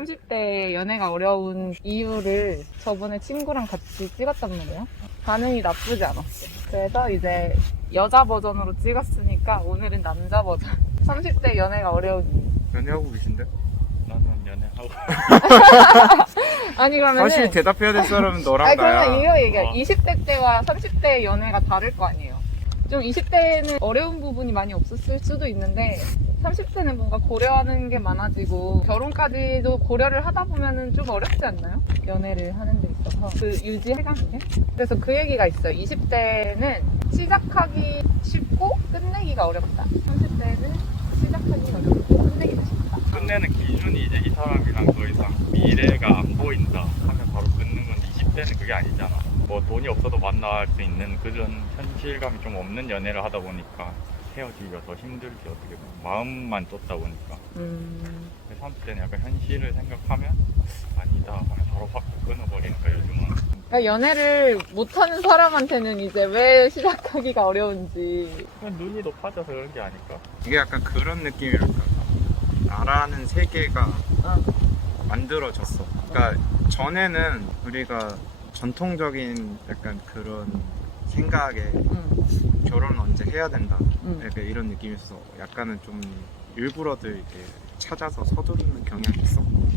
30대 연애가 어려운 이유를 저번에 친구랑 같이 찍었단 말이에요. 반응이 나쁘지 않았어. 그래서 이제 여자 버전으로 찍었으니까 오늘은 남자 버전. 30대 연애가 어려운 이유. 연애하고 계신데? 나는 연애하고 아니 그러면은 사실 대답해야 될 사람은 너랑 아니 나야. 그러면 이거 얘기해. 어. 20대 때와 30대 연애가 다를 거 아니에요. 좀 20대는 어려운 부분이 많이 없었을 수도 있는데 30대는 뭔가 고려하는 게 많아지고 결혼까지도 고려를 하다 보면은 좀 어렵지 않나요? 연애를 하는 데 있어서 그 유지해가는 게. 그래서 그 얘기가 있어요. 20대는 시작하기 쉽고 끝내기가 어렵다. 30대는 시작하기 어렵고 끝내기가 쉽다. 끝내는 기준이 이제 이 사람이랑 더 이상 미래가 안 보인다 하면 바로 끊는 건데 20대는 그게 아니잖아. 뭐 돈이 없어도 만날 수 있는 그런 현실감이 좀 없는 연애를 하다 보니까 헤어지기가 더 힘들지. 어떻게 보면 마음만 쫓다 보니까. 30대는 약간 현실을 생각하면 아니다 하면 바로 확 끊어버리니까 요즘은. 그러니까 연애를 못하는 사람한테는 이제 왜 시작하기가 어려운지. 그냥 눈이 높아져서 그런 게 아닐까? 이게 약간 그런 느낌이랄까. 나라는 세계가 어. 만들어졌어. 그러니까 전에는 우리가 전통적인 약간 그런 생각에 결혼 언제 해야 된다. 약간 이런 느낌이 있어서 약간은 좀 일부러들 이렇게 찾아서 서두르는 경향이 있었고.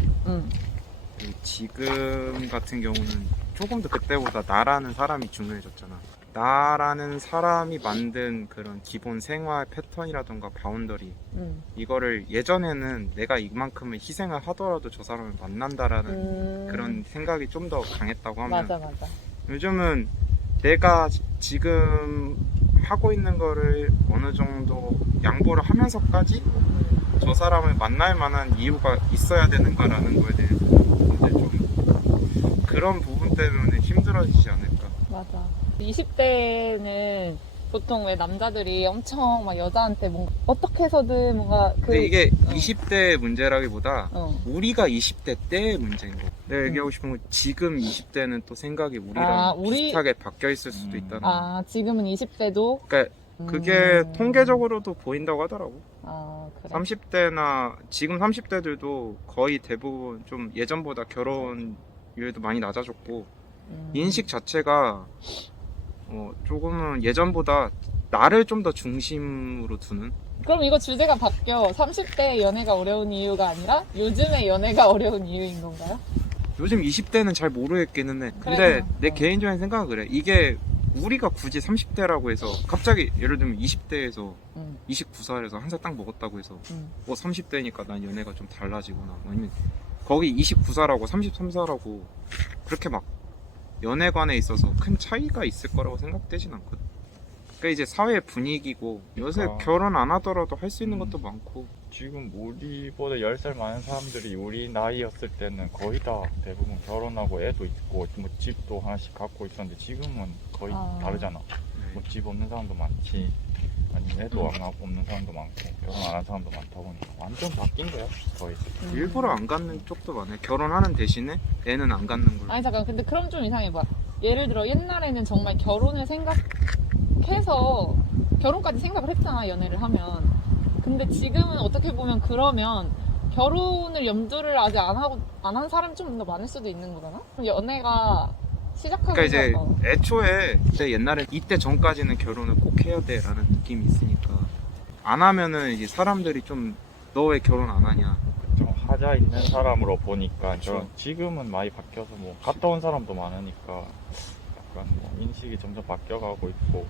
그리고 지금 같은 경우는 조금 더 그때보다 나라는 사람이 중요해졌잖아. 나라는 사람이 만든 그런 기본 생활 패턴이라던가 바운더리, 이거를 예전에는 내가 이만큼을 희생을 하더라도 저 사람을 만난다라는 그런 생각이 좀 더 강했다고 하면, 맞아 맞아. 요즘은 내가 지금 하고 있는 거를 어느 정도 양보를 하면서까지 저 사람을 만날 만한 이유가 있어야 되는가라는 거에 대해서 이제 좀 그런 부분 때문에 힘들어지지 않을까. 맞아. 20대는 보통 왜 남자들이 엄청 막 여자한테 뭔가 어떻게 해서든 뭔가 그 근데 이게 20대의 문제라기보다 어. 우리가 20대 때의 문제인 거. 내가 얘기하고 싶은 건 지금 20대는 또 생각이 우리랑 비슷하게 바뀌어 있을 수도 있다는 거. 아 지금은 20대도 그러니까 그게 통계적으로도 보인다고 하더라고. 아 그래. 30대나 지금 30대들도 거의 대부분 좀 예전보다 결혼율도 많이 낮아졌고 인식 자체가 조금은 예전보다 나를 좀 더 중심으로 두는. 그럼 이거 주제가 바뀌어. 30대 연애가 어려운 이유가 아니라 요즘의 연애가 어려운 이유인 건가요? 요즘 20대는 잘 모르겠기는 해. 근데 그래요. 내 개인적인 생각은 그래. 이게 우리가 굳이 30대라고 해서 갑자기 예를 들면 20대에서 29살에서 한 살 딱 먹었다고 해서 30대니까 난 연애가 좀 달라지거나 아니면 거기 29살하고 33살하고 그렇게 막 연애관에 있어서 큰 차이가 있을 거라고 생각되진 않거든. 그러니까 이제 사회 분위기고 요새 결혼 안 하더라도 할 수 있는 것도 많고. 지금 우리보다 10살 많은 사람들이 우리 나이였을 때는 거의 다 대부분 결혼하고 애도 있고 뭐 집도 하나씩 갖고 있었는데 지금은 거의 다르잖아. 뭐 집 없는 사람도 많지, 아니면 애도 없는 사람도 많고 결혼 안 한 사람도 많다 보니까 완전 바뀐 거야 거의. 일부러 안 갖는 쪽도 많아요. 결혼하는 대신에 애는 안 갖는 걸로. 아니 잠깐 근데 그럼 좀 이상해 봐. 예를 들어 옛날에는 정말 결혼을 생각해서 결혼까지 생각을 했잖아 연애를 하면. 근데 지금은 어떻게 보면 그러면 결혼을 염두를 아직 안 한 사람이 좀 더 많을 수도 있는 거잖아? 그럼 연애가 시작하고 그러니까 이제 애초에 옛날에 이때 전까지는 결혼을 꼭 해야 돼 라는 느낌이 있으니까 안 하면은 이제 사람들이 좀 너 왜 결혼 안 하냐, 좀 하자 있는 사람으로 보니까 그쵸. 지금은 많이 바뀌어서 뭐 갔다 온 사람도 많으니까 약간 뭐 인식이 점점 바뀌어가고 있고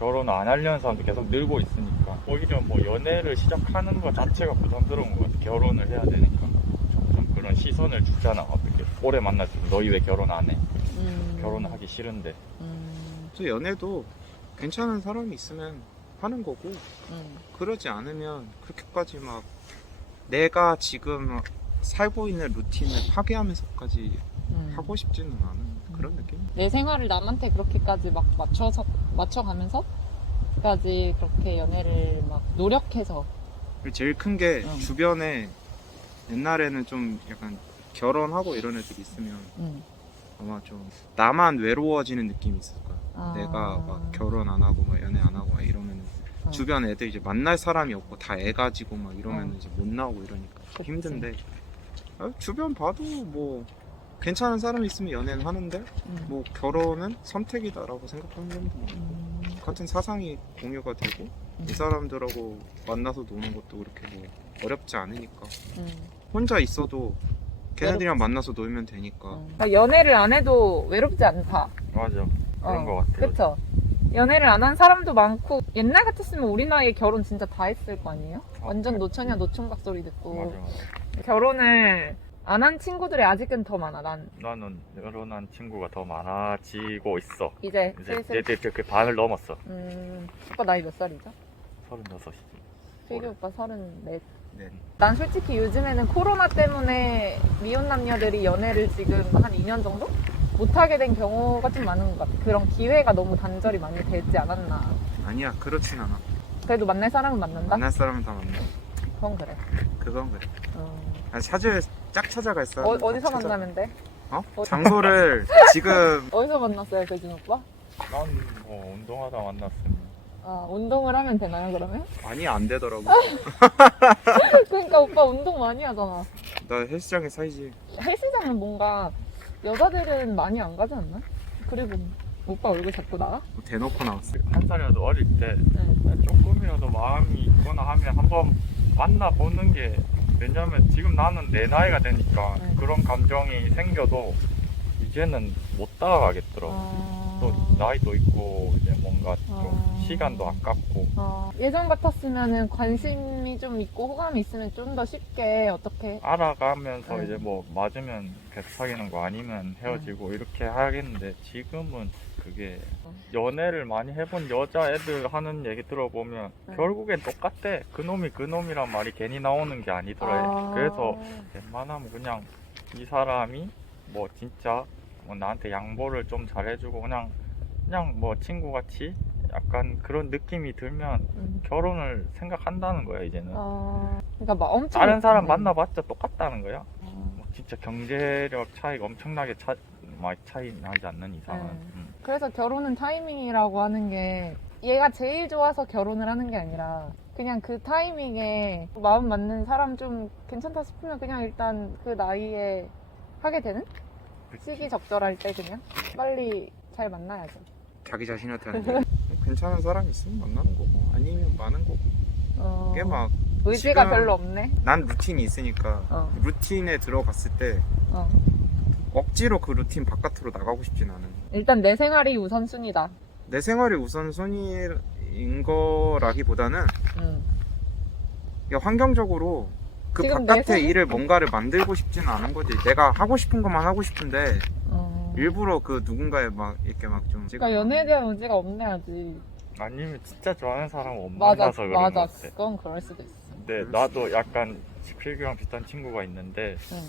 결혼을 안 하려는 사람도 계속 늘고 있으니까 오히려 뭐 연애를 시작하는 것 자체가 부담스러운 것 같아. 결혼을 해야 되니까 점점 그런 시선을 주잖아. 어떻게 오래 만났을 때 너희 왜 결혼 안 해? 결혼을 하기 싫은데. 또 연애도 괜찮은 사람이 있으면 하는 거고 그러지 않으면 그렇게까지 막 내가 지금 살고 있는 루틴을 파괴하면서까지 하고 싶지는 않은 그런 느낌? 내 생활을 남한테 그렇게까지 막 맞춰가면서까지 그렇게 연애를 막 노력해서. 제일 큰 게 응. 주변에 옛날에는 좀 약간 결혼하고 이런 애들이 있으면 아마 좀 나만 외로워지는 느낌이 있을 거야. 내가 막 결혼 안 하고 막 연애 안 하고 막 이러면 주변 애들 이제 만날 사람이 없고 다 애 가지고 막 이러면 이제 못 나오고 이러니까 그치. 힘든데 주변 봐도 뭐 괜찮은 사람 있으면 연애는 하는데 뭐 결혼은 선택이다라고 생각하는 사람도 많고 같은 사상이 공유가 되고 이 사람들하고 만나서 노는 것도 그렇게 뭐 어렵지 않으니까 혼자 있어도 걔네들이랑 만나서 놀면 되니까. 그러니까 연애를 안 해도 외롭지 않다. 맞아. 그런 거 같아요. 그쵸? 연애를 안 한 사람도 많고 옛날 같았으면 우리 나이에 결혼 진짜 다 했을 거 아니에요? 완전 노처녀 노총각 소리 듣고. 맞아. 결혼을 안 한 친구들이 아직은 더 많아. 나는 결혼한 친구가 더 많아지고 있어. 이제 이제 슬슬. 그 반을 넘었어. 오빠 나이 몇 살이죠? 36이지. 필기 오빠 34. 네. 난 솔직히 요즘에는 코로나 때문에 미혼 남녀들이 연애를 지금 한 2년 정도? 못하게 된 경우가 좀 많은 것 같아. 그런 기회가 너무 단절이 많이 되지 않았나. 아니야 그렇진 않아. 그래도 만날 사람은 만난다? 만날 사람은 다 만나. 그건 그래. 그건 그래. 어. 짝 찾아갈 사람. 어디서 만나면 돼? 장소를 지금 어디서 만났어요, 배준 오빠? 난 뭐 운동하다 만났으면. 아, 운동을 하면 되나요, 그러면? 많이 안 되더라고. 그러니까 오빠 운동 많이 하잖아. 나 헬스장에 사이지. 헬스장은 뭔가 여자들은 많이 안 가지 않나? 그리고 오빠 얼굴 자꾸 나와? 뭐 대놓고 나왔어. 한 살이라도 어릴 때 응. 조금이라도 마음이 있거나 하면 한번 만나보는 게, 왜냐면 지금 나는 내 나이가 되니까 응. 그런 감정이 생겨도 이제는 못 따라가겠더라고. 또 나이도 있고 이제 뭔가 좀 시간도 아깝고 예전 같았으면은 관심이 좀 있고 호감이 있으면 좀 더 쉽게 어떻게 알아가면서 응. 이제 뭐 맞으면 계속 사귀는 거 아니면 헤어지고 이렇게 하겠는데, 지금은 그게 연애를 많이 해본 여자애들 하는 얘기 들어보면 응. 결국엔 똑같대. 그놈이 그놈이란 말이 괜히 나오는 게 아니더라. 그래서 웬만하면 그냥 이 사람이 뭐 진짜 뭐 나한테 양보를 좀 잘해주고 그냥 뭐 친구같이 약간 그런 느낌이 들면 결혼을 생각한다는 거야 이제는. 그러니까 막 엄청 다른 사람 만나봤자 똑같다는 거야. 뭐 진짜 경제력 차이가 엄청나게 차이 나지 않는 이상은. 그래서 결혼은 타이밍이라고 하는 게 얘가 제일 좋아서 결혼을 하는 게 아니라 그냥 그 타이밍에 마음 맞는 사람 좀 괜찮다 싶으면 그냥 일단 그 나이에 하게 되는? 시기 적절할 때 그냥 빨리 잘 만나야죠. 자기 자신한테 하는 게. 괜찮은 사람 있으면 만나는 거고 아니면 마는 거고. 이게 막 의지가 지금 별로 없네. 난 루틴이 있으니까 루틴에 들어갔을 때 억지로 그 루틴 바깥으로 나가고 싶진 않은. 일단 내 생활이 우선순위다. 내 생활이 우선순위인 거라기보다는 그냥 환경적으로 그 지금 내 바깥의 일을 뭔가를 만들고 싶지는 않은 거지. 내가 하고 싶은 것만 하고 싶은데 일부러 그 누군가에 막 이렇게 막 좀 그러니까 연애에 대한 의지가 없네 아직. 아니면 진짜 좋아하는 사람을 못 맞아, 만나서 그런 것 맞아. 같아. 그건 그럴 수도 있어. 근데 나도 약간 필규랑 비슷한 친구가 있는데 응.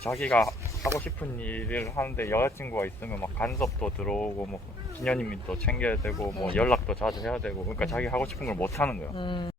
자기가 하고 싶은 일을 하는데 여자친구가 있으면 막 간섭도 들어오고 뭐 기념일도 챙겨야 되고 뭐 연락도 자주 해야 되고, 그러니까 자기 하고 싶은 걸 못 하는 거야.